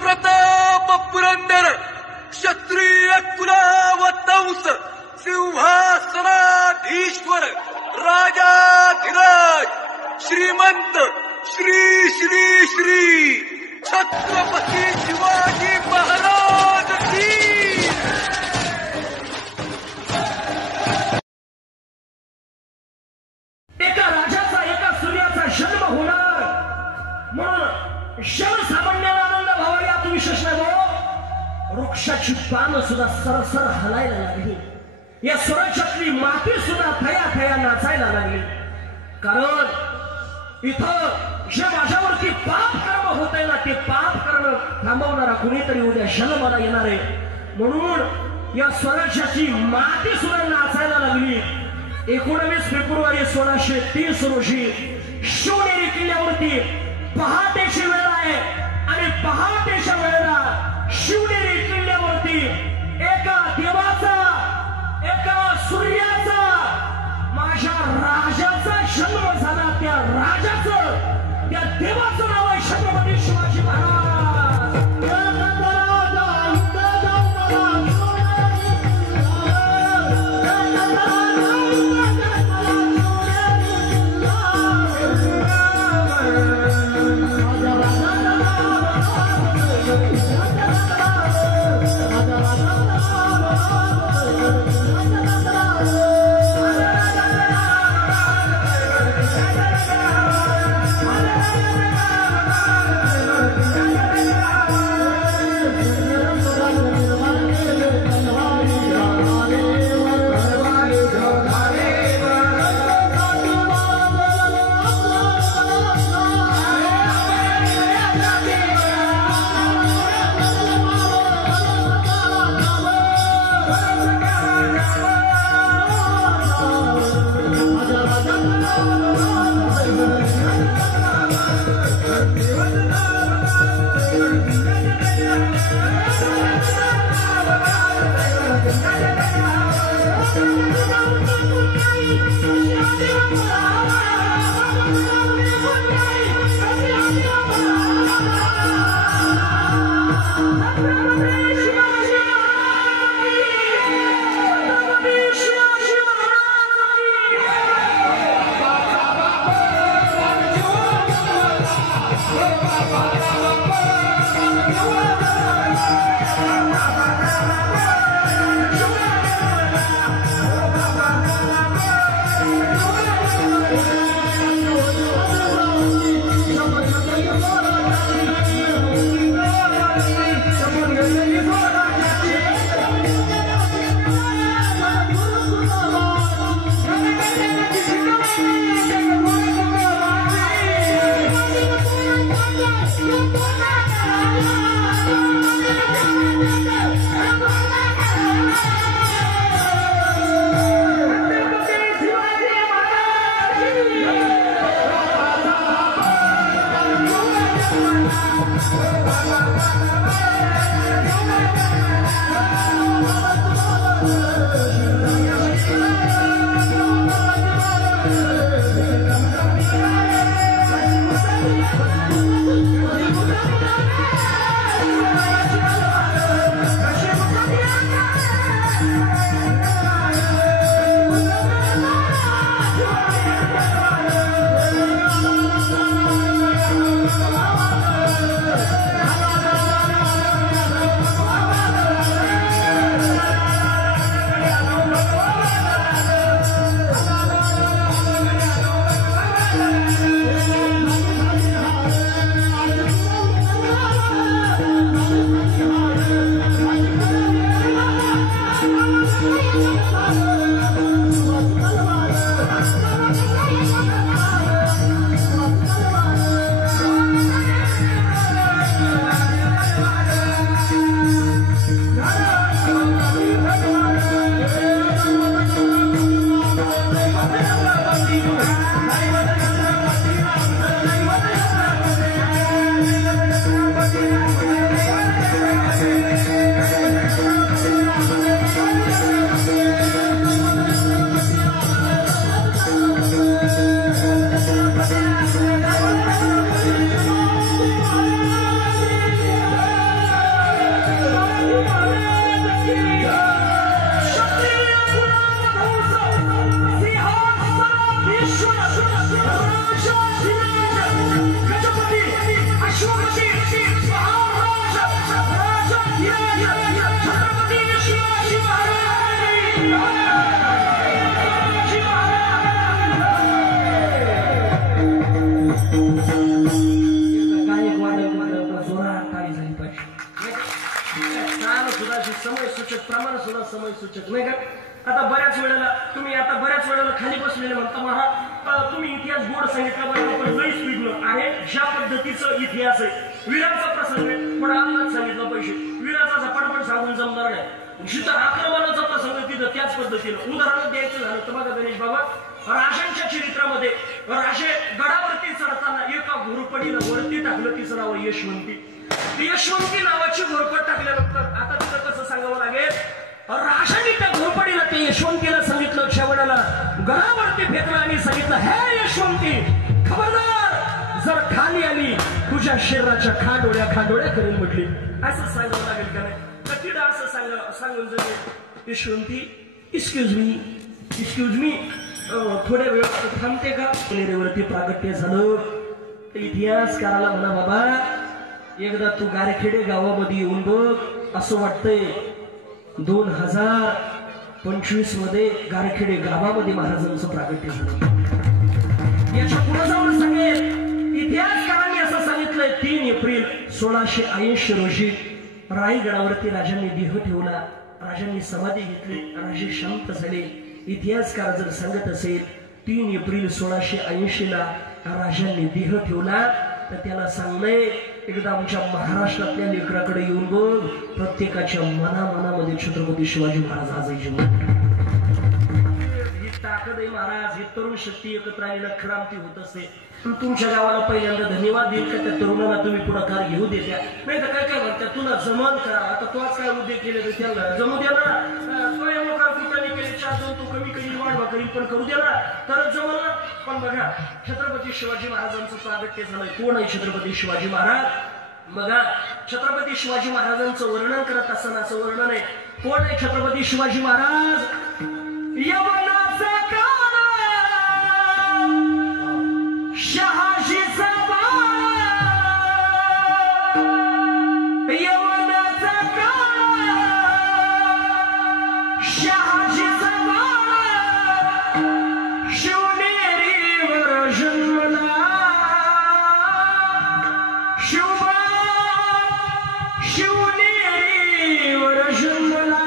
प्रताप पुरंदर क्षत्रिय कुलावतंस सिंहासनाधीश्वर राजाधिराज श्रीमंत श्री श्री श्री छत्रपती शिवाजी महाराज की एका राजाचा एका सूर्याचा जन्म होणार म्हणून सर्वसामान्याला आनंद व्हावा यात विशेष नाही भाऊ. वृक्षाची पानं सुद्धा सरसर हलायला लागली. या स्वराज्यातली माती सुद्धा थया थया नाचायला लागली. कारण इथं जे माझ्यावरती पाप कर्म होत आहे ना ते पाप कर्म थांबवणारा कुणीतरी उद्या जन्माला येणार आहे. म्हणून या स्वराज्याची माती सुद्धा नाचायला लागली. 19 फेब्रुवारी 1630 रोजी शिवनेरी किल्ल्यावरती पहाटेची वेळ आहे आणि पहाटेच्या वेळेला शिवनेरी किल्ल्यावरती एका देवाचा एका सूर्याचा माझ्या राजाचा जन्म झाला. त्या राजाचं त्या देवाचं नाव आहे छत्रपती शिवाजी महाराज. मगाशी समय सूचक प्रमाण सुद्धा समय सूचक नाही का. आता बऱ्याच वेळेला खाली बसलेले म्हणता महाराज तुम्ही इतिहास गोड सांगितला बरं पण लई स्पीडनं आहे. ज्या पद्धतीचं इतिहास आहे वीराचा प्रसंग आहे पण आम्हाला सांगितलं पैसे वीराचा झपाटपट सांगून जमणार नाही. जिथं आक्रमणाचा प्रसंग तिथं त्याच पद्धतीनं उदाहरण द्यायचं झालं तर बघा गणेश बाबा राजांच्या चरित्रामध्ये राजे गडावरती चढताना एका घोरपडीला वरती टाकलं तिचं नाव यशवंती. यशवंती नावाची घोरपड टाकल्यानंतर आता तिथं कसं सांगावं लागेल राजांनी त्या घोरपडीला ते यशवंतीला सांगितलं शेवटाला गडावरती फेकलं आणि सांगितलं हे यशवंती खबरदार जर खाली आली तुझ्या शरीराच्या खाडोळ्या करेल म्हटली. असं सांगावं लागेल का नाही कठीण असं सांगून जर यशवंती एक्सक्यूज मी थोड्या वेळ थांबते का. वरती प्रागट्य झालं. इतिहासकाराला म्हणा बाबा एकदा तू गारखेडे गावामध्ये येऊन बघ. असं वाटतंय 2025 मध्ये गारखेडे गावामध्ये महाराजांचं प्रागट्य झालं. याच्या पुढे जाऊन सांगेल इतिहासकारांनी असं सांगितलंय 3 एप्रिल 1680 रोजी रायगडावरती राजांनी देह ठेवला. राजांनी समाधी घेतली. राजे शांत झाले. इतिहासकार जर सांगत असेल 3 एप्रिल 1680 ला राजांनी देह ठेवला तर त्याला सांगलंय एकदा आमच्या महाराष्ट्रातल्या लेकराकडे येऊन बघ. प्रत्येकाच्या मनामध्ये छत्रपती शिवाजी महाराज आजही जिवंत. ही ताकद आहे महाराज. ही तरुण शक्ती एकत्र आलेला क्रांती होत असते. तुमच्या गावाला पहिल्यांदा धन्यवाद देईल का त्या तरुणाला तुम्ही पुढाकार घेऊ देत्या नाही तर काय म्हणतात तुला जमान करा. आता तू आज काय उद्योग केले तर त्याला जमू द्या ना. स्वयंकार कुठाने केले 4-2 तो कमी वाढवा करील पण करू द्या ना तरच जमल ना. पण बघा छत्रपती शिवाजी महाराजांचं प्रागट्य झालंय. कोण आहे छत्रपती शिवाजी महाराज. बघा छत्रपती शिवाजी महाराजांचं वर्णन करत असताना असं वर्णन आहे. कोण आहे छत्रपती शिवाजी महाराज. यवनाचा काळ शहाजीचा बाळ यवनाचा काळ शहाजीचा बाळ शिवनेरीवर जन्मला शिवनेरीवर जन्मला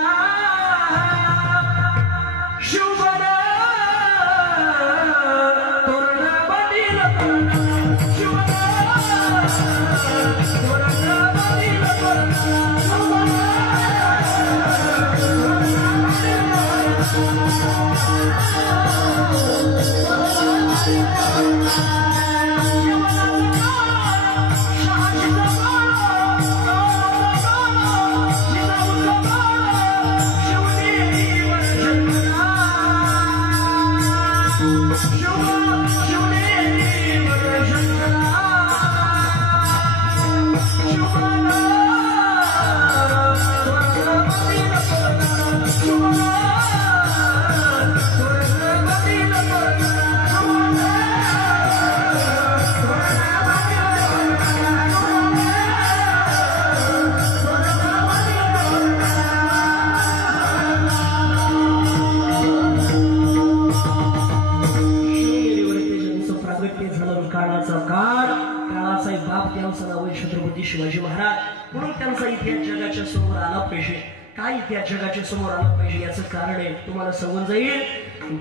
छत्रपती शिवाजी महाराज. म्हणून त्यांचा इतिहास जगाच्या समोर आला पाहिजे. काय इतिहास जगाच्या समोर आला पाहिजे याचं कारण आहे तुम्हाला समजून जाईल.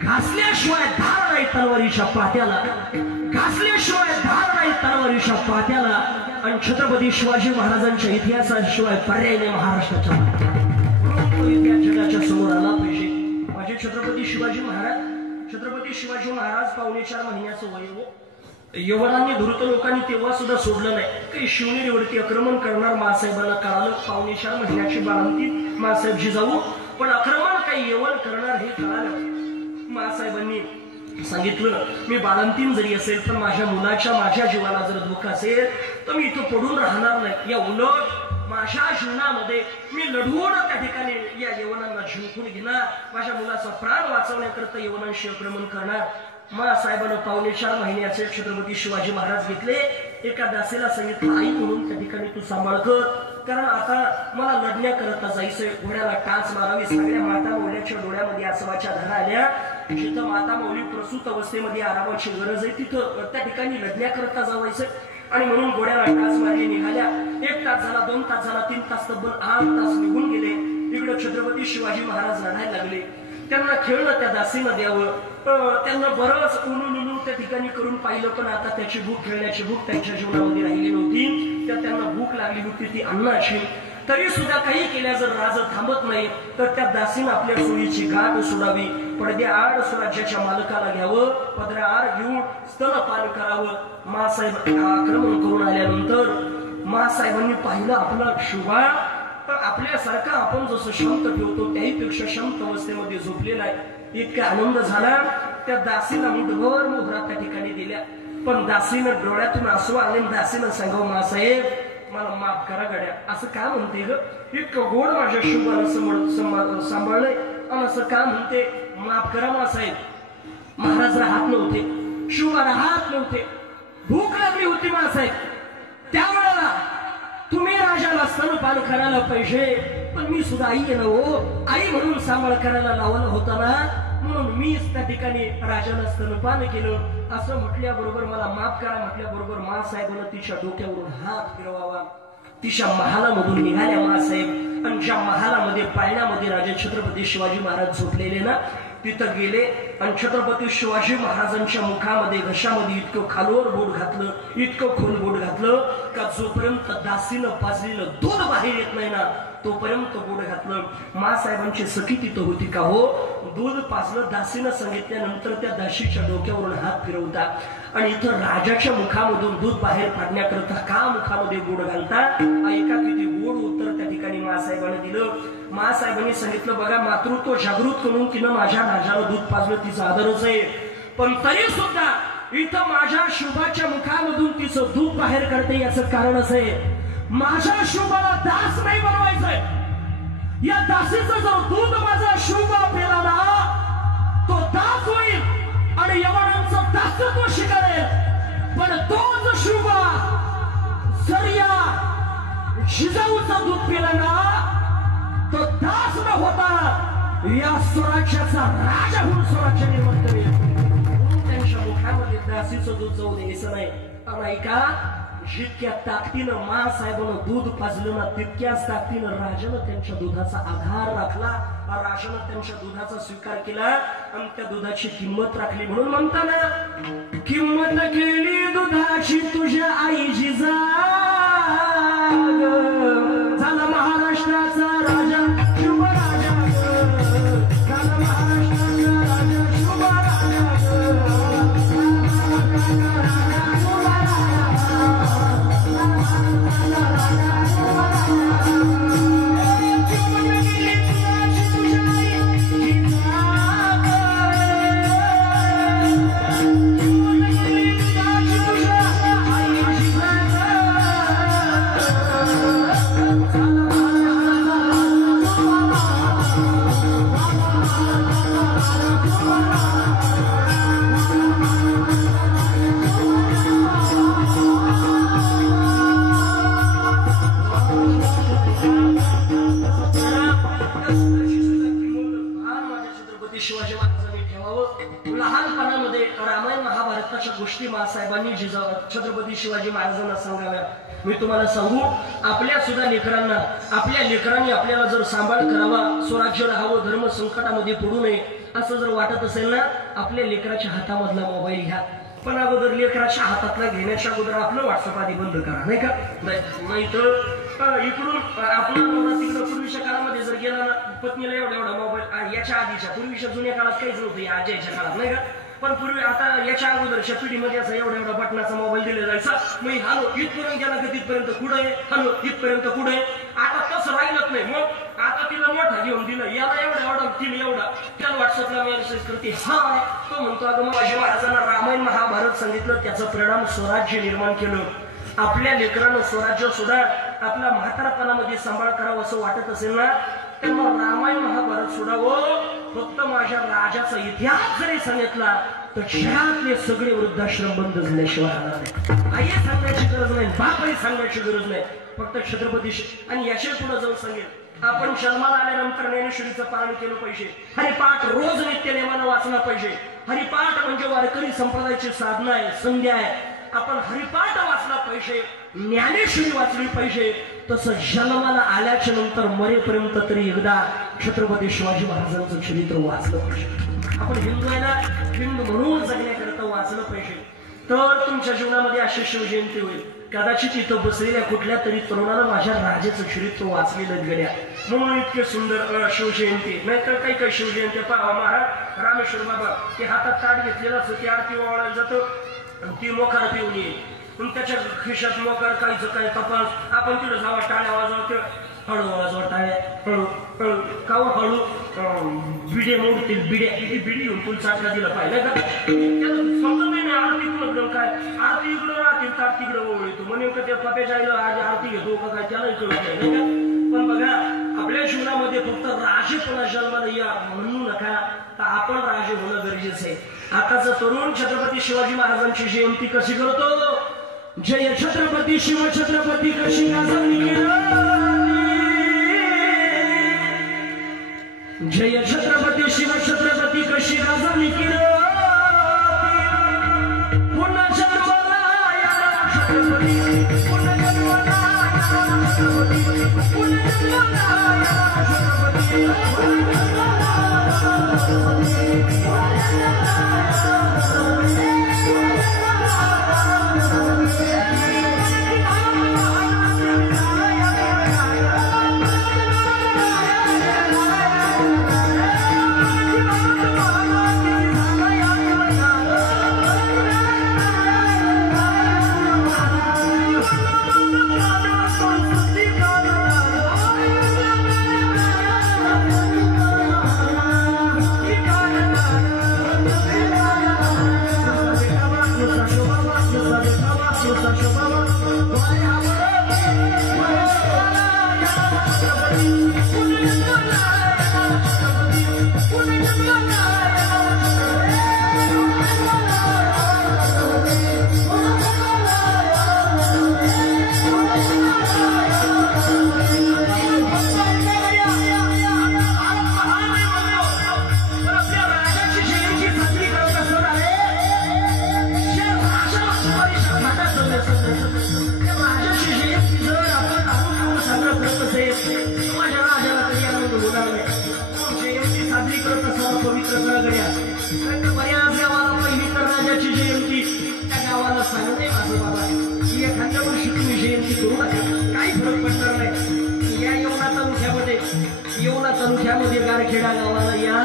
घासल्याशिवाय धार नाही तलवारीच्या पात्याला. घासल्याशिवाय धार नाही तलवारीच्या पात्याला. आणि छत्रपती शिवाजी महाराजांच्या इतिहासाशिवाय पर्याय नाही महाराष्ट्राच्या. म्हणून तो इतिहास जगाच्या समोर आला पाहिजे. माझे छत्रपती शिवाजी महाराज 4.5 महिन्याचं वय हो. यवनांनी धुरत लोकांनी तेव्हा सुद्धा सोडलं नाही. काही शिवनेरीवरती आक्रमण करणार मासाहेबांना कळालं. 4.5 महिन्याची बाळंतीण मासाहेबजी जाऊ पण आक्रमण काही यवन करणार हे कळालं. मासाहेबांनी सांगितलं मी बाळंतीण जरी असेल पण माझ्या जीवाला जर धोका असेल तर मी इथं पडून राहणार नाही. या उलट माझ्या जीवनामध्ये मी लढवून त्या ठिकाणी या यवनांना जिंकून घेणार. माझ्या मुलाचा प्राण वाचवण्याकरता यवनांशी आक्रमण करणार. साहेबांना 4.5 महिन्याचे छत्रपती शिवाजी महाराज घेतले. एका दासीला सांगितलं आई म्हणून त्या ठिकाणी तू सांभाळ कर कारण आता मला लढण्याकरता जायचंय. घोड्याला टाच मारावी. सगळ्या माता मौल्याच्या डोळ्यामध्ये आसवाच्या धारा आल्या. जिथं माता मौली प्रसूत अवस्थेमध्ये आरामाची गरज आहे तिथं त्या ठिकाणी लढण्याकरता जावायचं आणि म्हणून घोड्याला टाच मारली. निघाल्या. 1 तास झाला, 2 तास झाला, 3 तास, तब्बल 8 तास निघून गेले. इकडे छत्रपती शिवाजी महाराज लढायला लागले. त्यांना खेळणं त्या दासीनं द्यावं. त्यांना बरंच उलू त्या ठिकाणी करून पाहिलं, पण आता त्याची भूक, खेळण्याची भूक त्यांच्या जीवनामध्ये राहिली नव्हती. त्यांना भूक लागली होती ती अन्नाची. तरी सुद्धा काही केल्या जर राज थांबत नाही तर त्या दासीनं आपल्या सोयीची गाठ सोडावी. पडद्याआड स्वराज्याच्या मालकाला घ्यावं, पदराआड घेऊन स्तनपान करावं. मासाहेब आक्रमण करून आल्यानंतर मासाहेबांनी पाहिलं आपला शुभा आपल्यासारखा आपण जसं शांत ठेवतो त्याहीपेक्षा शांत अवस्थेमध्ये झोपलेला आहे. इतका आनंद झाला. त्या दासीला मुठभर मोहरा त्या ठिकाणी दिल्या. पण दासीनं डोळ्यातून आसू आले. दासीनं सांगावं, मासाहेब मला माफ करा गड्या. असं का म्हणते ग? इतकं गोड माझ्या शुभानं सांभाळलंय आणि असं का म्हणते? माफ करा मासाहेब. महाराज राहत नव्हते, शुभा राहत नव्हते, भूक लागली होती मासाहेब. त्यावेळेला तुम्ही राजाला स्तनपान करायला पाहिजे, पण मी सुद्धा आई आहे ना हो. आई म्हणून सांभाळ करायला लावलं होतं ना, म्हणून मीच त्या ठिकाणी राजाला स्तनपान केलं. असं म्हटल्याबरोबर मला माफ करा म्हटल्याबरोबर मासाहेबांना तिच्या डोक्यावरून हात फिरवावा. तिच्या महालामधून निघाल्या मासाहेब आणि ज्या महालामध्ये पाळण्यामध्ये राजा छत्रपती शिवाजी महाराज झोपलेले ना, तिथं गेले आणि छत्रपती शिवाजी महाराजांच्या मुखामध्ये, घशामध्ये इतकं खालोर बोट घातलं, इतकं खोल बोट घातलं का जोपर्यंत दासीनं पाजलेलं दूध बाहेर येत नाही ना तोपर्यंत बोट घातलं. मासाहेबांची सखी तिथं होती का हो. दूध पाजलं दासीनं सांगितल्यानंतर त्या दासीच्या डोक्यावरून हात फिरवता आणि इथं राजाच्या मुखामधून दूध बाहेर पाडण्याकरता का मुखामध्ये बोट घालता. ऐका किती गोड उत्तर त्या ठिकाणी मासाहेबांनी दिलं. मासाहेबांनी सांगितलं, बघा मातृत्व जागृत करून तिनं माझ्या राजाला दूध पाजलं, तिचा आदरच आहे, पण तरी सुद्धा इथं माझ्या शुभाच्या मुखामधून तिचं दूध बाहेर करते याचं कारणच आहे, माझ्या शुभाला दास नाही बनवायचंय. या दासीचं जर दूध माझा शुभ पेला ना तो दास होईल आणि यवनांचं दासत्व शिकारेल. पण तोच शुभ जर या जिजाऊचं दूध पेला ना तो दास न होता या स्वराज्याचा राजा होऊन स्वराज्य निर्माण करेल. म्हणून त्यांच्या मुखामध्ये दासीचं दूध जाऊ द्यायचं नाही. ऐका, जितक्या ताकदीनं मासाहेबांना दूध पाजलं ना तितक्याच ताकदीनं राजानं त्यांच्या दुधाचा आधार राखला. राजानं त्यांच्या दुधाचा स्वीकार केला आणि त्या दुधाची किंमत राखली. म्हणून म्हणताना किंमत केली दुधाची तुझ्या आई जिजा, झाला महाराष्ट्राचा राजा शुभ राजा, झाला महाराष्ट्राचा राजा शुभ राजा. शिवाजी महाराजांनी ठेवावं. लहानपणामध्ये रामायण महाभारताच्या गोष्टी मासाहेबांनी छत्रपती शिवाजी महाराजांना सांगाव्या. मी तुम्हाला सांगू, आपल्या सुद्धा लेकरांना, आपल्या लेकरांनी आपल्याला जर सांभाळ करावा, स्वराज्य राहावं, धर्म संकटामध्ये पडू नये असं जर वाटत असेल ना, आपल्या लेकराच्या हातामधला मोबाईल घ्या. पण अगोदर लेकराच्या हातातला घेण्याच्या अगोदर आपलं व्हॉट्सअप आधी बंद करा, नाही का? नाही तर इकडून आपण तिकडं पूर्वीच्या काळामध्ये जर गेला ना, पत्नीला एवढा एवढा मोबाईल, याच्या आधीच्या पूर्वीच्या जुन्या काळात काहीच नव्हतं, आजच्या काळात नाही का? पण पूर्वी आता याच्या अगोदरच्या पिढीमध्ये असा एवढा एवढा बटनाचा मोबाईल दिला जायचा. मी हॅलो इथपर्यंत गेला का तिथपर्यंत कुठे आहे, हॅलो इथपर्यंत कुठे आहे. आता तसं राहिलंच नाही. मग आता तिला मोठा घेऊन दिलं, याला एवढा एवढा तिला एवढा, त्याला व्हॉट्सअपला मेसेज करते हाय. तो म्हणतो अगं शिवाजी महाराजांना रामायण महाभारत सांगितलं, त्याचा परिणाम स्वराज्य निर्माण केलं. आपल्या लेकरानं स्वराज्य सुद्धा आपल्या म्हातारपणामध्ये सांभाळ करावं असं वाटत असेल ना, तर मग रामायण महाभारत सोडावं. फक्त माझ्या राजाचा इतिहास जरी सांगितला तर शहरातले सगळे वृद्धाश्रम बंद झाल्याशिवाय राहणार नाही. आई सांगण्याची गरज नाही, बापही सांगण्याची गरज नाही, फक्त छत्रपती. आणि याच्या पुढे जाऊन सांगेल, आपण जन्माला आल्यानंतर ज्ञानेश्वरीचं पालन केलं पाहिजे. हरिपाठ रोज नित्य नेमानं वाचला पाहिजे. हरिपाठ म्हणजे वारकरी संप्रदायाची साधना आहे, संध्या आहे. आपण हरिपाठ वाचला पाहिजे, ज्ञानेश्वरी वाचली पाहिजे. तसं जन्माला आल्याच्या नंतर मरेपर्यंत तरी एकदा छत्रपती शिवाजी महाराजांचं चरित्र वाचलं पाहिजे. आपण हिंदू आहे ना, हिंदू म्हणून जगण्याकरता वाचलं पाहिजे. तर तुमच्या जीवनामध्ये अशी शिवजयंती होईल. कदाचित इथं बसलेल्या कुठल्या तरी तरुणानं माझ्या राजाचं चरित्र वाचलेलं गड्या म्हणून इतके सुंदर शिवजयंती. नाहीतर काही काही शिवजयंती पहा महाराज रामेश्वर बाबा ते हातात ताट घेतलेलं असतं, ती आरती ओवाळायला जातो, ती मोकार पिऊन येईल. त्याच्या खिशात मोकार काहीच काय तपास आपण तिथं जावा टाळ्या वाजवतो, हळू वाजवा टाळ्या, हळू हळू काव हळू बिडे मोडतील बिड्या बिडी येऊन तुला चाटला दिला पाहिजे का. समजत नाही आरती कुठं काय आरती इकडं राहतील ताट तिकडं ओळखतो म्हणजे का त्या पप्याच्या आईला आज आरती घेतो का काय त्यालाही कळत नाही का. पण बघा आपल्या जीवनामध्ये फक्त राजेपणा जन्माला या म्हणू नका, तर आपण राजे होणं गरजेचं आहे. आताचा तरुण छत्रपती शिवाजी महाराजांची जयंती कशी करतो. जय छत्रपती शिव छत्रपती कशी गाजवली, जय छत्रपती शिव छत्रपती कशी गाजवली पुन्हा जन्माला या छत्रपती, पुन्हा जन्माला या छत्रपती, पुन्हा जन्माला या छत्रपती. बऱ्याच गावाला पहिली तर राजाची जयंती त्या गावाला सांगते माझं बाबा की एखाद्या वर्षी तुम्ही जयंती करू नका, काही फरक पडणार नाही. या येवला तालुक्यामध्ये गारखेडा गावाला या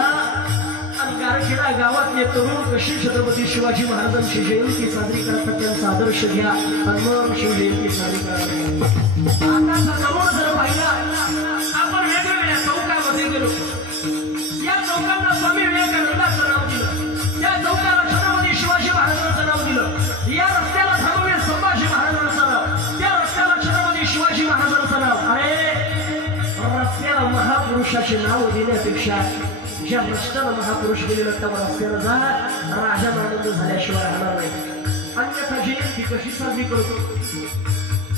आणि गारखेडा गावातले तरुण कशी छत्रपती शिवाजी महाराजांची जयंती साजरी करतात त्यांचा आदर्श घ्या आणि मग शिवजयंती साजरी करा. आता समोर जर पाहिला आपण वेगवेगळ्या चौकामध्ये गेलो, या चौकांना स्वामी विवेकानंदाचं नाव दिलं, या चौकाला छत्रपती शिवाजी महाराजांचं नाव दिलं, या रस्त्याला धर्मवीर संभाजी महाराजांचं नाव, त्या रस्त्याला छत्रपती शिवाजी महाराजांचं नाव. अरे रस्त्याला महापुरुषाचे नाव देण्यापेक्षा ज्या रस्त्याला महापुरुष गेलेलं त्या रस्त्याला जा, राजा आनंद झाल्याशिवाय राहणार नाही. अन्यथा जयंती कशी साजरी करतो.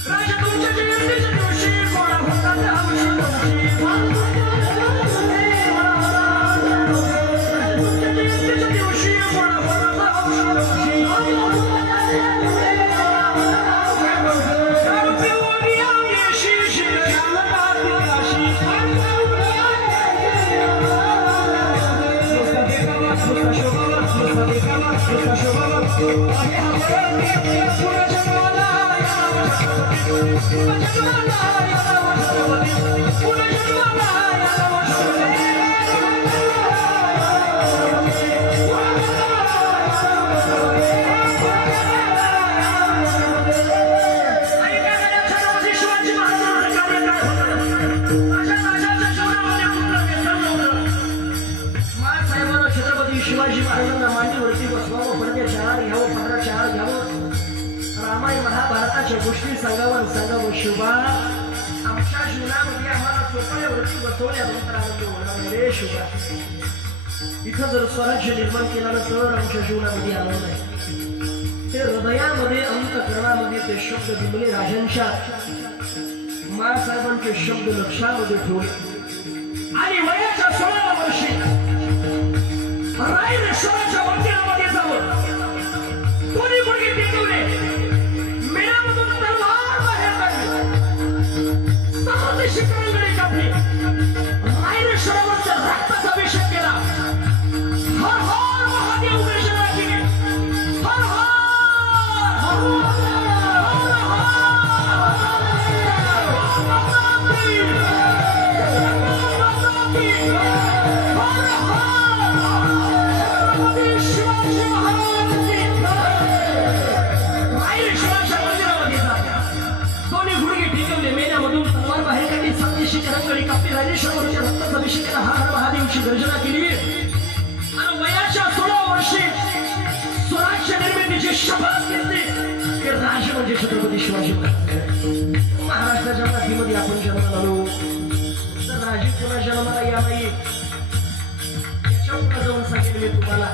राजा तुमच्या जयंतीच्या दिवशी कोणा होता शिवाजी महाराजांना मांडीवरती बसवावं, पडद्याच्या आड घ्यावं, पदराच्या आड घ्यावं, रामायण महाभारताच्या गोष्टी सांगावं. शिवा आमच्या जीवनामध्ये आम्हाला चोपाळ्यावरती बसवल्यानंतर आनंद होणार रे शिवा. इथं जर स्वराज्य निर्माण केला तर आमच्या जीवनामध्ये आनंद आहे. ते हृदयामध्ये अंतःकरणामध्ये ते शब्द बिंबले राजांच्या मासाहेबांचे शब्द लक्षामध्ये ठेवले आणि वयाच्या 16व्या वर्षी रायरेश्वराच्या मंदिरामध्ये जाऊन दोन्ही गुडघे टेकवले, मेळामधून तलवार बाहेर काढली वर्षी स्वराज्य निर्मितीची शपथ घेतली की राजे म्हणजे छत्रपती शिवाजी महाराज. महाराष्ट्राच्या मातीमध्ये आपण जन्माला आलो तर राजे पुन्हा जन्माला या नाही याच्या पुढे जाऊन सांगेन मी तुम्हाला.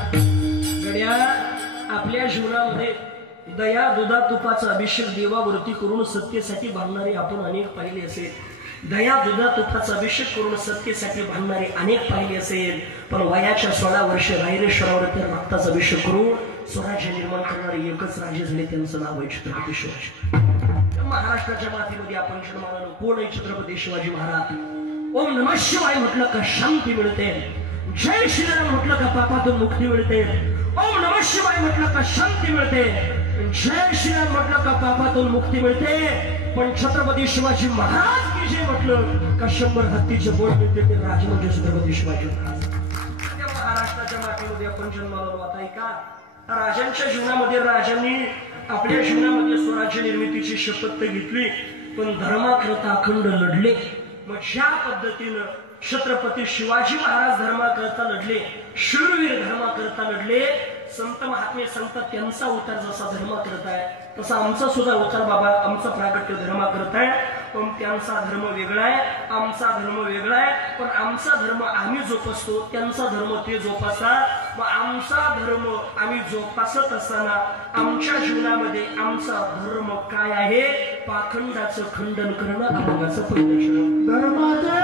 गड्या आपल्या जीवनामध्ये दया दुधा तुपाचा अभिषेक देवावरती करून सत्तेसाठी भांडणारे आपण अनेक पाहिले असेल. दया दुधा तुपाचा अभिषेक करून सत्तेसाठी भांडणारे अनेक पाहिले असेल. पण वयाच्या 16 वर्ष रायरेश्वरावर त्या रक्ताचा अभिषेक करून स्वराज्य निर्माण करणारे एकच राजे झाले. त्यांचं नाव आहे छत्रपती शिवाजी. महाराष्ट्राच्या मातीमध्ये आपण जन्माला आलो. कोण आहे छत्रपती शिवाजी महाराज? ओम नमः शिवाय म्हटलं का शांती मिळते. जय श्रीराम म्हटलं का पापातून मुक्ती मिळते. ओम नमः शिवाय म्हटलं का शांती मिळते. जय श्रीराम म्हटलं का पापातून मुक्ती मिळते. पण छत्रपती शिवाजी महाराज की जे म्हटलं का 100 हत्तीचे बोट मिळते. ते राजे म्हणजे छत्रपती शिवाजी महाराज. महाराष्ट्राच्या मातीमध्ये आपण जन्माला आता एका राजांच्या जीवनामध्ये राजांनी आपल्या जीवनामध्ये स्वराज्य निर्मितीची शपथ घेतली. पण धर्माकरता अखंड लढले. मग ज्या पद्धतीनं छत्रपती शिवाजी महाराज धर्माकरता लढले, शूरवीर धर्माकरता लढले, संत महात्मे सांगतात त्यांचा उतार जसा धर्म करत आहे तसा आमचा सुद्धा उतार बाबा आमचा प्रागट्य धर्म करत आहे. पण त्यांचा धर्म वेगळा आहे, आमचा धर्म वेगळा आहे. पण आमचा धर्म आम्ही जोपासतो, त्यांचा धर्म ते जोपासतात. मग आमचा धर्म आम्ही जोपासत असताना आमच्या जीवनामध्ये आमचा धर्म काय आहे? पाखंडाचं खंडन करणं, अभंगाचं परिरक्षण. धर्माचे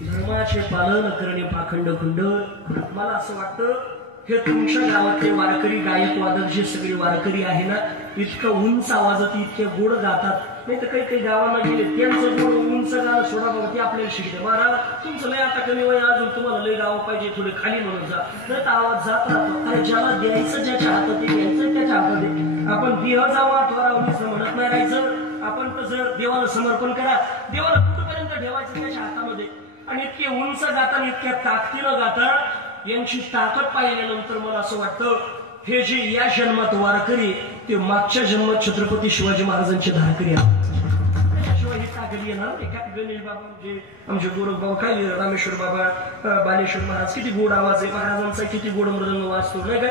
धर्माचे पालन करणे पाखंड खंड. मला असं वाटतं हे तुमच्या गावातले वारकरी गायक वादक जे सगळे वारकरी आहे ना, इतकं उंच आवाजात इतके गोड गातात. नाही तर काही काही गावांना गेले त्यांचं गोड उंच गाणं सोडा बघा ते आपल्याला शिकते. महाराज तुमचं लय आता कमी वय, अजून तुम्हाला लय गावं पाहिजे, थोडे खाली म्हणून जा, नाही तर आवाज जात राहतो. अरे ज्याला द्यायचं ज्याच्या हातात ते घ्यायचं त्याच्या हातात आहे. आपण देह जावा त्वरावलीच म्हणत नाही राहायचं. आपण तसं देवाला समर्पण करा. देवाला कुठपर्यंत ठेवायचं त्याच्या हातामध्ये. आणि इतके उंच गातात, इतक्या ताकदीनं गातात. यांची ताकद पाहिल्यानंतर मला असं वाटतं हे जे या जन्मात वारकरी ते मागच्या जन्मात छत्रपती शिवाजी महाराजांचे धारकरी आहेत. त्याशिवाय ही ताकद येणार नाही का? गणेश बाबा म्हणजे आमचे गोरख बाबा काय रामेश्वर बाबा बालेश्वर महाराज किती गोड आवाज आहे महाराजांचा, किती गोड मृदंग वाजतो नाही का?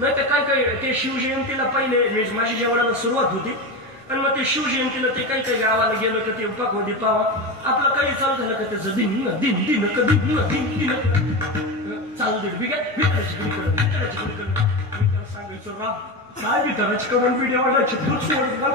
नाही तर काय काय ते शिवजयंतीला पहिले माझी जेवणाला सुरुवात होती आणि मग ते शिवजयंतीला ते काही काही गावाला गेलं का ते पाकवडी पावा आपलं काही चालू झालं का त्याचं दिन दिन दिन कधी दिन दिन चालू दिलं सांगायचं राम काय विचारायची करून व्हिडिओ वाढायची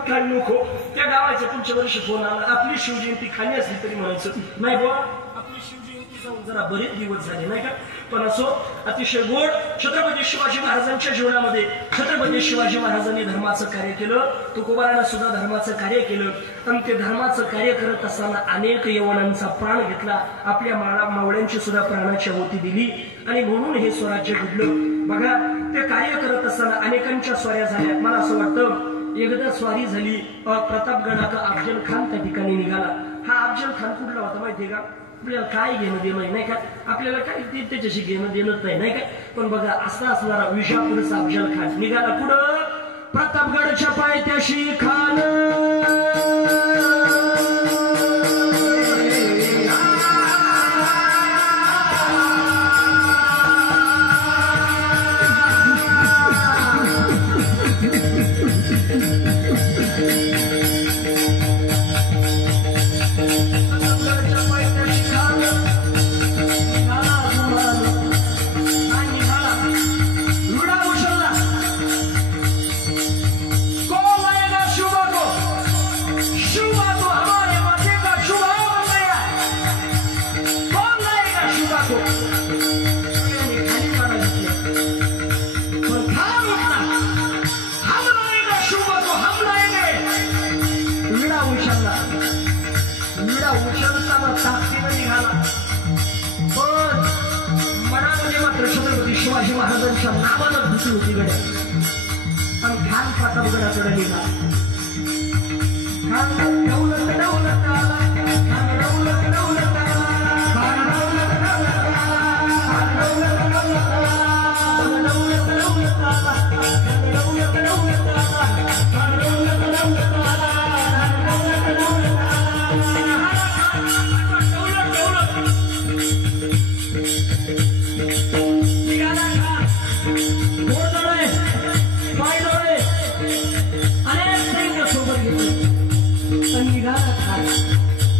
काय नको त्या गावाच्या पुढच्या वर्षी फोन आला आपली शिवजयंती खाली असली तरी म्हणायचं नाही बुवा आपली शिवजयंती जाऊन जरा बरेच दिवस झाले नाही का? पण असो अतिशय गोड छत्रपती शिवाजी महाराजांच्या जीवनामध्ये छत्रपती शिवाजी महाराजांनी धर्माचं कार्य केलं, तुकोबारानं सुद्धा धर्माचं कार्य केलं आणि ते धर्माचं कार्य करत असताना अनेक यवनांचा प्राण घेतला, आपल्या मावळ्यांची सुद्धा प्राणाची आहुती दिली आणि म्हणून हे स्वराज्य घडलं. बघा ते कार्य करत असताना अनेकांच्या स्वाऱ्या झाल्या. मला असं वाटतं एकदा स्वारी झाली प्रतापगडाचा अफजल खान त्या ठिकाणी निघाला. हा अफजल खान कुठला होता माहितीये का? आपल्याला काय घेणं देणं नाही का? आपल्याला काय त्याच्याशी घेणं देणं नाही का? पण बघा असा असणारा विजापूरचा अफजल खान निघाला पुढं प्रतापगडच्या पायथ्याशी खान शिवाजी महाराजांच्या नावानं भीती होती गड्या आणि खान प्रतापगडाकडे निघाला.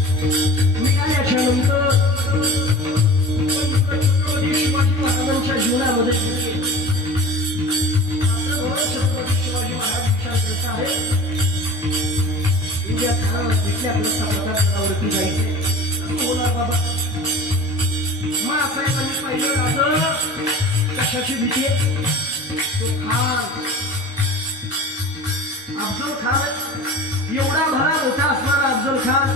निघाल्याच्या नंतर शिवाजी महाराजांच्या जीवनामध्ये शिवाजी महाराज विचार करत आहे उद्या कुठल्या प्रतापगडावरती जायचं होणार बाबा. मासाहेबांनी पाहिलं राजा कशाची भीती आहे? तो खान अफजल खान एवढा भरा मोठा असणारा अफजल खान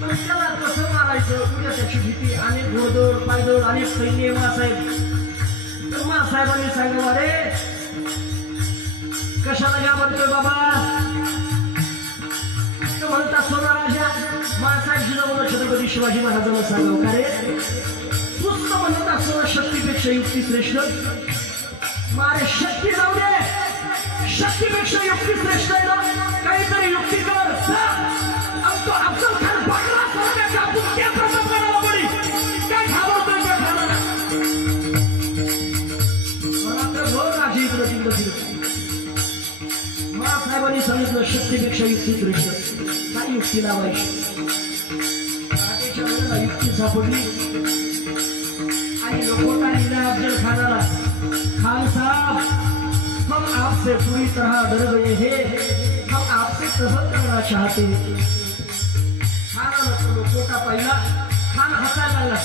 पण त्याला कसं मारायचं उद्या त्याची भीती. अनेक घोडदळ पायदळ अनेक सैन्य मासाहेब. तर मासाहेबांनी सांगितलं रे कशाला घाबरतोय बाबा? तो म्हणता सोना राजा मासाहेब जिजाऊला छत्रपती शिवाजी महाराजांना सांगावं का रे पुस्तक म्हणत असताना शक्तीपेक्षा युक्ती श्रेष्ठ. मारे शक्ती जाऊ दे शक्तीपेक्षा युक्ती श्रेष्ठ आहे ना काहीतरी युक्ती कर. तो अफजल खान बकरा सारखा कापून त्या प्रतापगडाला पडी काय घाबरतोय त्या खानाला? रात्रभर राजी इकडं तिकडं फिरत. महासाहेबांनी सांगितलं शक्तीपेक्षा युक्ती श्रेष्ठ. काय युक्ती लावायची? राजाच्या वेळेला युक्ती सापडली आणि लोकोटा लिहिला अफजल खानाला खान साहब हम आपसे पूरी तरह डर गए हैं हम आपसे कसम करना चाहते हैं. खानानं लोकोटा पाहिला खान हसायला लागला.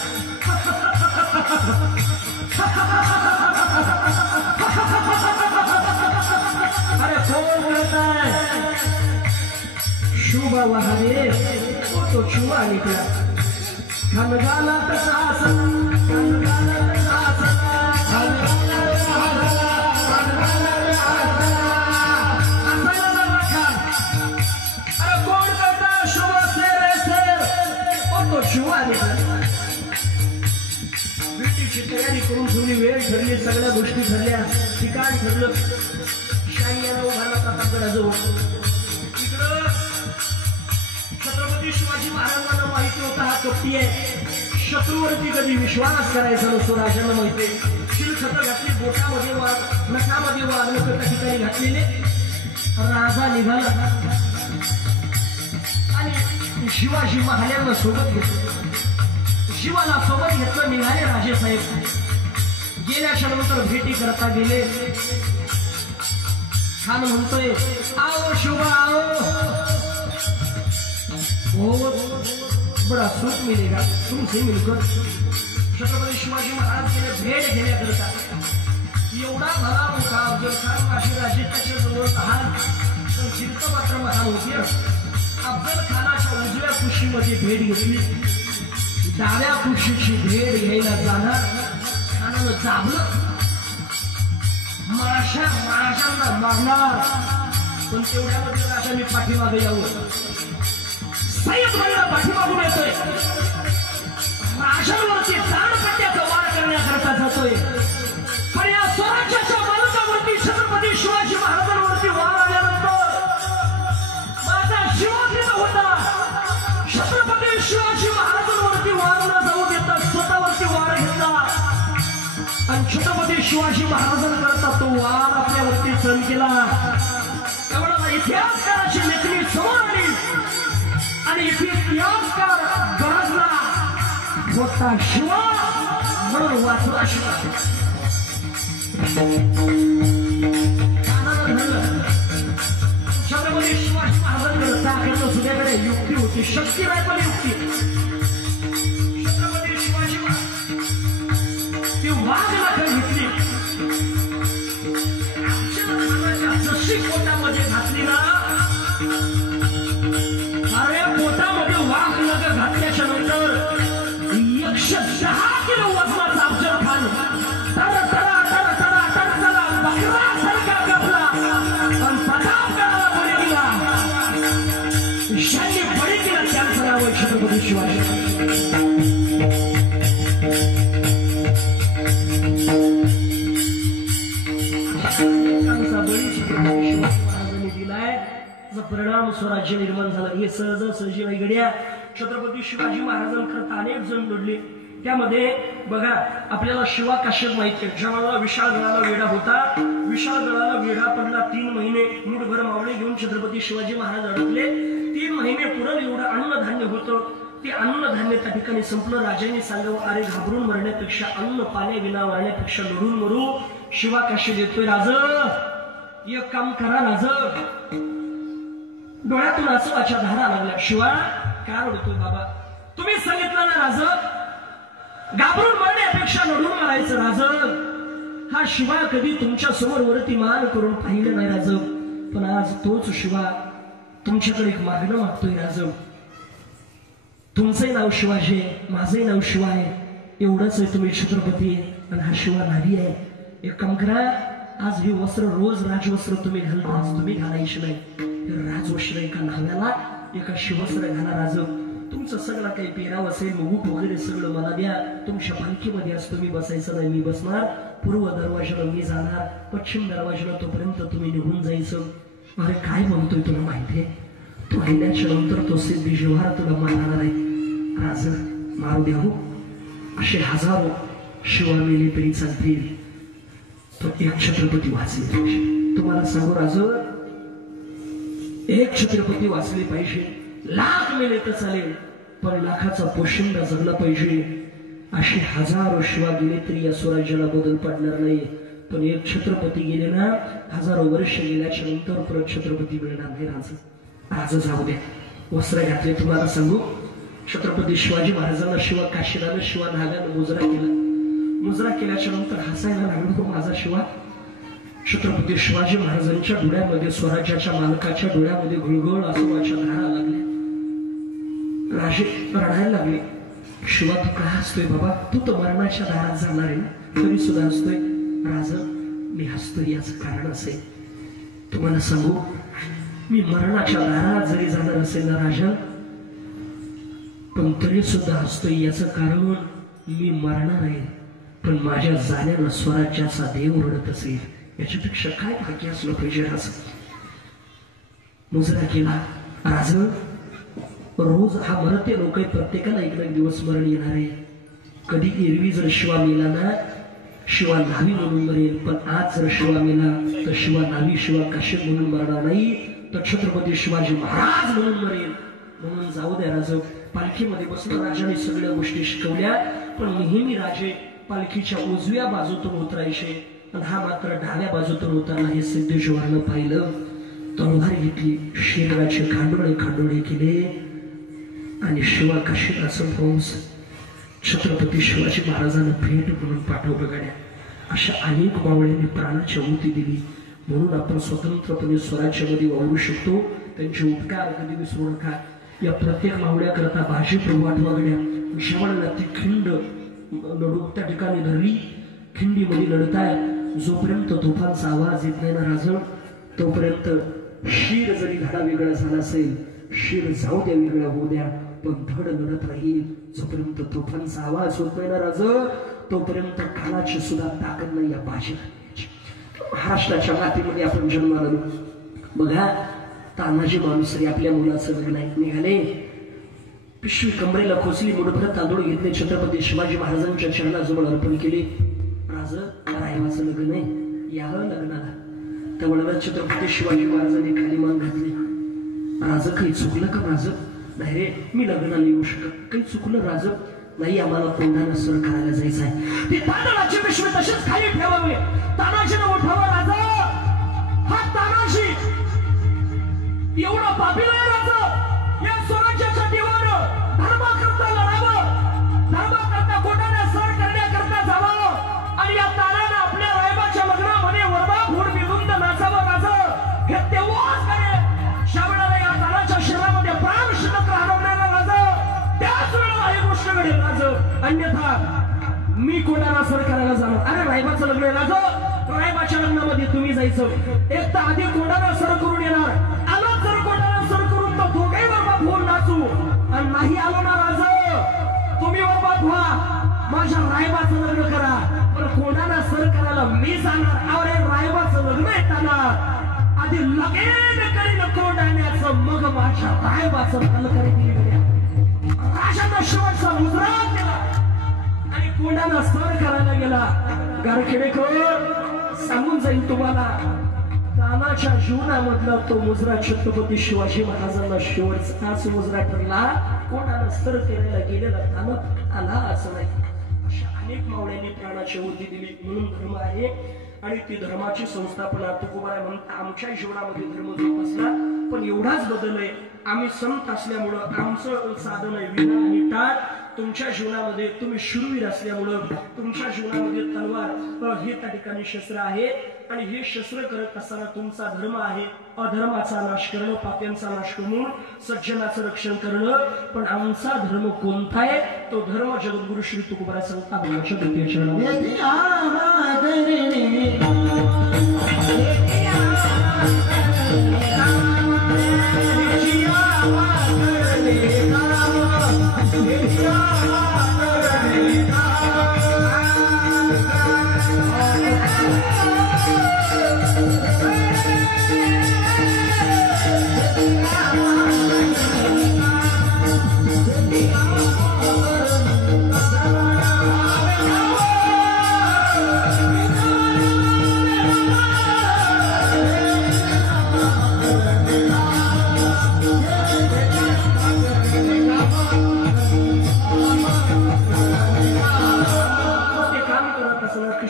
अरे कोण बोलत आहे? शुभा वहाने तो चुआ निकला. खनगाला कसा खनगाला कसा ब्रिटिश तयारी करून ठेवली, वेळ ठरली, सगळ्या गोष्टी ठरल्या, ठिकाण ठरलं. शाही याला उभारला प्रतापगडाजवळ. इकडं छत्रपती शिवाजी महाराजांना माहिती होता हा कपटी आहे, शत्रूवरती कधी विश्वास करायचा नसतो. राजांना माहिती आहे. शिलछत्र घातली, बोटामध्ये वाघ, नखामध्ये वाघ, नख त्या ठिकाणी घातलेले. राजा निघाला आणि शिवाजी महाराजांना सोबत घेतलं. शिवाला सोबत घेतलं, निघाले राजेसाहेब. गेल्याच्या नंतर भेटी करता गेले. खान म्हणतोय, आओ शिवा आओ, बहुत बड़ा सुख मिलेगा तुमसे मिलकर. छत्रपती शिवाजी महाराज गेले भेट घेण्याकरता. एवढा भला होता अफजल खान काशीराजे त्याच्या जवळ लहान, पण चिंता मात्र महान होती. अफजल खानाच्या उजव्या कुशीमध्ये भेट घेतली, डाव्या कुशीची भेट घ्यायला जाणार. खानानं जाबलं, महाराजांना मारणार, पण तेवढ्यामध्ये राजांनी पाठीमागे यावं. सैयद मला पाठीमागून येतोय, राजांवरती दाणपट्ट्याचा वार करण्याकरता जातोय. पण या स्वराज्याच्या मालकावरती छत्रपती शिवाजी महाराजांवरती वार आल्यानंतर माझा शिवाजीचा होता. छत्रपती शिवाजी महाराजांवरती वार न जाऊ देता स्वतःवरती वार घेतला आणि छत्रपती शिवाजी महाराजांकरता तो वार आपल्यावरती सहन केला. एवढा इतिहासकाराची लेखणी समोर आली आणि इतिहासकार गरजला. मोठा शिवा म्हणून वाचला शिवा. छत्रपती शिवाजी महाराजांकडे ताकद सुद्याकडे युक्ती होती, शक्ती नाही पण युक्ती. छत्रपती शिवाजी महाराज ती वाघ नख घेतली, जशी पोटामध्ये घातली ना, अरे पोटामध्ये वाघ नख घातल्याच्या नंतर 110 किलो वजनाचा अफजल खान तडा तडा तडा तडा तडा तडा बकरासारखा कापला आणि प्रतापगडाला बळी दिला. ज्यांनी बळी दिला त्यांचं नाव आहे छत्रपती शिवाजी. बळी छत्रपती शिवाजी महाराजांनी दिलाय, परिणाम स्वराज्य निर्माण झालं. हे सहजी वैगड्या छत्रपती शिवाजी महाराजांकरता अनेक जण लढले. त्यामध्ये बघा आपल्याला शिवा काश्यप माहिती आहे. ज्यावेळेला विशाळगडाला वेढा होता, विशाळगडाला वेढा पडला. 3 महिने मुठभर मावळे घेऊन छत्रपती शिवाजी महाराज अडकले. 3 महिने पुरण एवढं अन्नधान्य होतं. ते अन्नधान्य त्या ठिकाणी संपलं. राजांनी सांगावं, अरे घाबरून मरण्यापेक्षा, अन्न पाण्याविना मरण्यापेक्षा लढून मरू. शिवा काश्यप देतोय, राज एक काम करा राज. डोळ्यातून आसवाच्या धारा लागल्या. शिवा का रडतोय बाबा? तुम्ही सांगितलं ना राज, घाबरून मरण्यापेक्षा लढून मारायचं राज. हा शिवा कधी तुमच्या समोर वरती मान करून पाहिलं नाही राज, पण आज तोच शिवा तुमच्याकडे एक मागणं मागतोय राज. तुमचंही नाव शिवाजी आहे, माझंही नाव शिवा आहे, एवढंच आहे तुम्ही छत्रपती आहे आणि हा शिवा नावी आहे. एक काम करा, आज हे वस्त्र रोज राजवस्त्र तुम्ही घालता, आज तुम्ही घालायचे नाही. राजवस्त्र एका नाव्याला एका शिवस्त्र घाला राज. तुमचं सगळं काही पेराव असेल, ऊट वगैरे सगळं मला द्या. तुमच्या पालखीमध्ये आज तुम्ही बसायचं नाही, मी बसणार. पूर्व दरवाजाला मी जाणार, पश्चिम दरवाजाला तोपर्यंत तुम्ही निघून जायचं. अरे काय म्हणतोय तुला माहितीये? तू हल्ल्याच्या नंतर तो सिद्धी जिव्हार तुला मारणार आहे. राज मारू द्या हो, असे हजारो शिवा मेले तरी चालतील, तो एक छत्रपती वाचले. तुम्हाला सांगू राज, एक छत्रपती वाचले पाहिजे. लाख मेले तर चालेल, पण लाखाचा पोशिंदा जगला पाहिजे. असे हजारो शिवा गेले तरी या स्वराज्याला बदल पडणार नाही. पण एक छत्रपती गेले ना, हजारो वर्ष गेल्याच्या नंतर परत छत्रपती मिळणार नाही. राज जाऊ द्या. वस्त्र घातले. तुम्हाला सांगू, छत्रपती शिवाजी महाराजांना शिवा काशीरानं, शिवा नागानं मुजरा केला. मुजरा केल्याच्या नंतर हसायला लागलो माझा शिवा. छत्रपती शिवाजी महाराजांच्या डोळ्यामध्ये, स्वराज्याच्या मालकाच्या डोळ्यामध्ये घुळघुळ आसुवाच्या धारा लागल्या. राजे रडायला लागले. शिवा तू का हसतोय बाबा? तू तर मरणाच्या दारात जाणार आहे ना, तरी सुद्धा हसतोय. राज मी हसतोय याचं कारण असेल, तुम्हाला सांगू, मी मरणाच्या दारात जरी जाणार असेल ना राजा, पण तरी सुद्धा हसतोय याचं कारण मी मरणार आहे, पण माझ्या जाण्यानं स्वराज्याचा देव रडत असेल याच्यापेक्षा काय भाग्य असलं पाहिजे राज. मुजरा केला राज. रोज हा मरते लोक प्रत्येकाला एक दिवस मरण येणार आहे. कधी एरवी जर शिवा मेला ना शिवा नावी म्हणून मरेल, पण आज जर शिवा मेला तर शिवा नावी शिवा काश्यप म्हणून मरणार नाही, तर छत्रपती शिवाजी महाराज म्हणून मरेल. म्हणून जाऊ द्या राज. पालखीमध्ये बसून राजाने सगळ्या गोष्टी शिकवल्या, पण नेहमी राजे पालखीच्या उजव्या बाजूतून उतरायचे आणि हा मात्र डाव्या बाजूतून उतरला. हे सिद्धेश्वरानं पाहिलं, तलवार घेतली, शिराचे खांडोळे केले आणि शिवा काशीराचं फौज छत्रपती शिवाजी महाराजांना भेट म्हणून पाठवलं. गड्या अशा अनेक मावळ्यांनी प्राणाची आहुती दिली. म्हणून आपण स्वतंत्रपणे स्वराज्यामध्ये वावरू शकतो. त्यांचे उपकार कधी विसरू नका. या प्रत्येक मावळ्याकरता भाजी प्रभू आठवा. गड्या विशाळला ती खिंड लढू त्या ठिकाणी धरली. खिंडीमध्ये लढताय जोपर्यंत तोफांचा आवाज येत नाही ना राज, तोपर्यंत शिर जरी धडा वेगळा झाला असेल, शिर जाऊ द्या वेगळा होऊ द्या, पण धड लढत राहील. जोपर्यंत तोफांचा आवाज होत नाही ना राज, तोपर्यंत काळाची सुद्धा ताकद नाही या भाषेला. महाराष्ट्राच्या मातीमध्ये आपण जन्माला आलो. बघा तानाजी मालुसरे आपल्या मुलाचं लग्न आहे. निघाले, पिशवी कमरेला खोचली, मुठभर तांदूळ घेतले, छत्रपती शिवाजी महाराजांच्या चरणाजवळ अर्पण केले. राज रायवाचं लग्न आहे, या लग्नाला. त्यामुळे छत्रपती शिवाजी महाराजांनी खाली मान घातली. राज काही चुकलं का राज? नाही रे, मी लग्नाला येऊ शकत. काही चुकलं राज? नाही, आम्हाला कोंढाणा सर करायला जायचं आहे. ती तांदळाची पिशवी तशीच खाली ठेवावी. तानाजीनं उठावं. राजा हा तानाजी एवढा पापी नाही राजा. या स्वराज्याच्या देवानं धर्माकरता लढावं, धर्माकरता कोंढाणा सर करण्याकरता जावं आणि या तानानं आपल्या रायबाच्या लग्नामध्ये वरबा फूड बिगुंद नाचावं. राजा हे तेव्हाच करेल शावणाला या तानाच्या शरीरामध्ये प्राण शिल्लक हरवण्याला राजा, त्याच वेळेला ही गोष्ट घडेल राजा. अन्यथा मी कोंढाणा सर करायला जाणार. अरे रायबाचं लग्न आहे राजा, रायबाच्या लग्नामध्ये तुम्ही जायचं. एक तर आधी कोंढाणा सर करून येणार, आलो जर कोंढाणा सर करून तर दोघेही वरबा फूड नाचू. आणि नाही आलो ना राजा, तुम्ही वरबात व्हा, माझ्या रायबाचं लग्न करा, पण कोंढाणा सर करायला मी जाणार. अरे रायबाचं लग्न येताना आधी लगेच करीन कोंढाण्याचं, मग माझ्या रायबाचं लग्न करेन. राजांना शेवटचा मुजरा दिला आणि कोंढाणा सर करायला गेला. गारखेडेकर सांगून जाईल तुम्हाला, तानाच्या जीवनामधला तो मुजरा छत्रपती शिवाजी महाराजांना शेवटचाच मुजरा ठरला. कोणाला सर केलेला गेलेला ताना आला असं नाही. अशा अनेक मावळ्यांनी प्राणाची आहुती दिली. म्हणून धर्म आहे आणि ती धर्माची संस्थापना तुकोबाराय म्हणतात. आमच्या जीवनामध्ये धर्म जोपासला, पण एवढाच बदल आहे, आम्ही संत असल्यामुळं आमचं साधन आहे विणा आणि टाळ. तुमच्या जीवनामध्ये तुम्ही शूरवीर असल्यामुळं तुमच्या जीवनामध्ये तलवार हे त्या ठिकाणी शस्त्र आहे आणि हे शस्त्र करत असताना तुमचा धर्म आहे अधर्माचा नाश करणं, पाप्यांचा नाश करून सज्जनाचं रक्षण करणं. पण आमचा धर्म कोणता आहे? तो धर्म जगद्गुरु श्री तुकोबाराय सांगतात.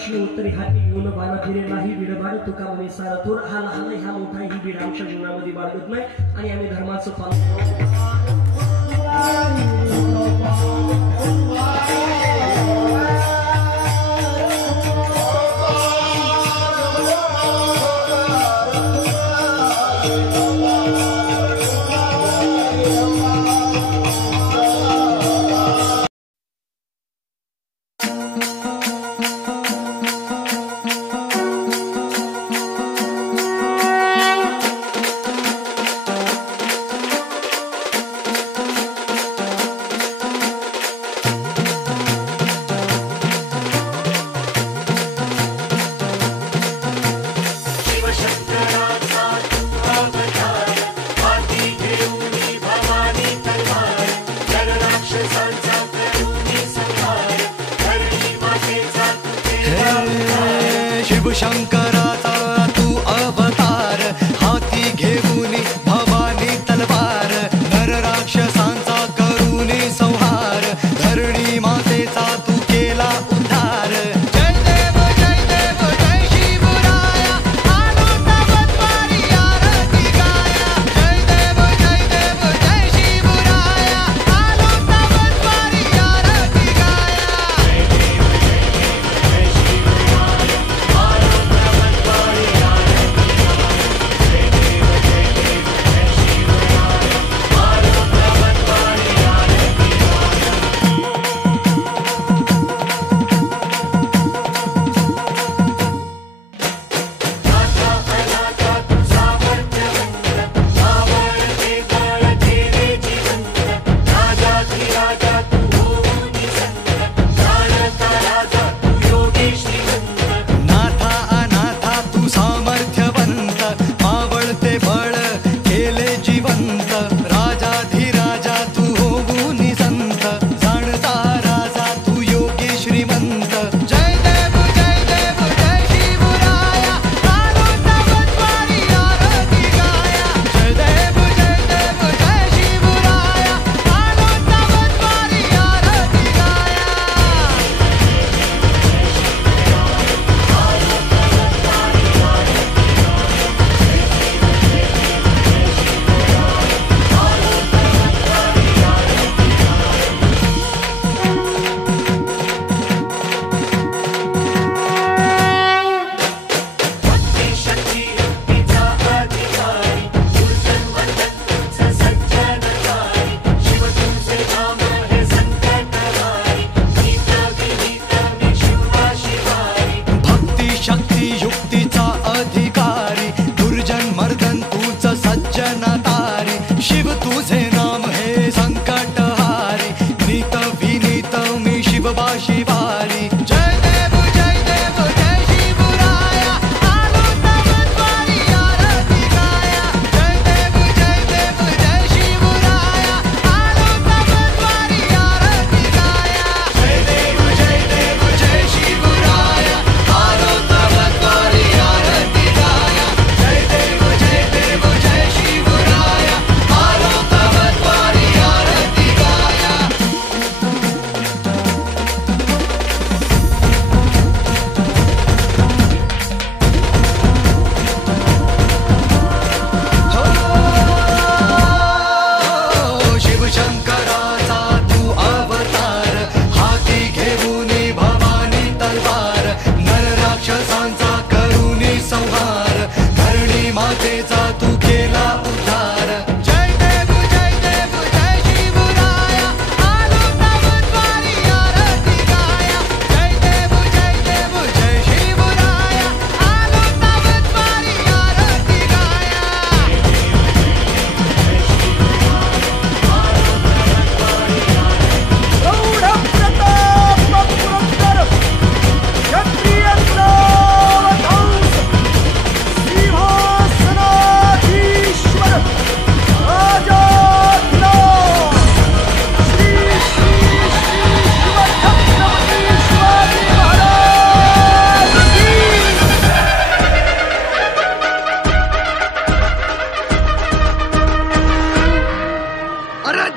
उत्तरी हाती घेऊन बाला फिरे नाही विडभाड तुका म्हणे सारा थोर. हा लहान ह्या मोठा ही बीड आमच्या जीवनामध्ये बाळगत नाही आणि आम्ही धर्माचं पालन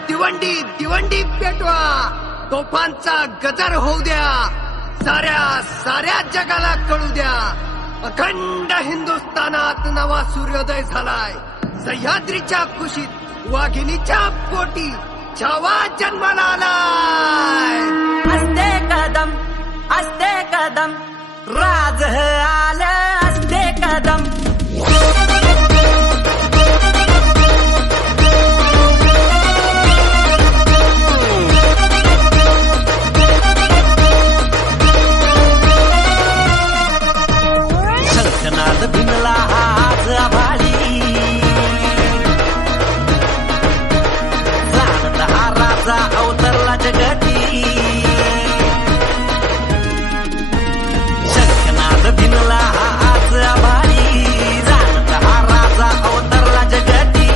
दिवंडी दिवंडी पेटवा, तोफांचा गजर होऊ द्या, साऱ्या जगाला कळू द्या, अखंड हिंदुस्थानात नवा सूर्योदय झालाय. सह्याद्रीच्या कुशीत वाघिणीच्या पोटी छावा जन्माला आलाय. असते कदम राज आलं असते कदम. शंखनाद भिनला आज आभाळी, जाणत हा राजा अवतरला जगती. शंखनाद भिनला आज आभाळी, जाणत हा राजा अवतरला जगती.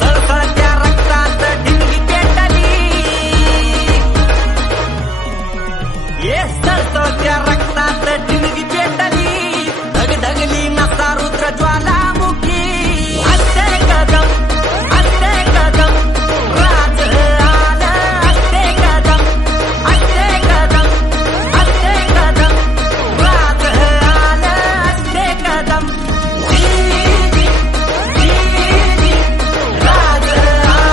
सळसळत्या रक्तात ठिणगी पेटली, सळसळत्या रक्तात ठिणगी पेटली. धगधगली नसा रुद्र ज्वालामुखी. असते कदम राज आलं असते कदम. असते कदम राज आलं असते कदम. राज आलं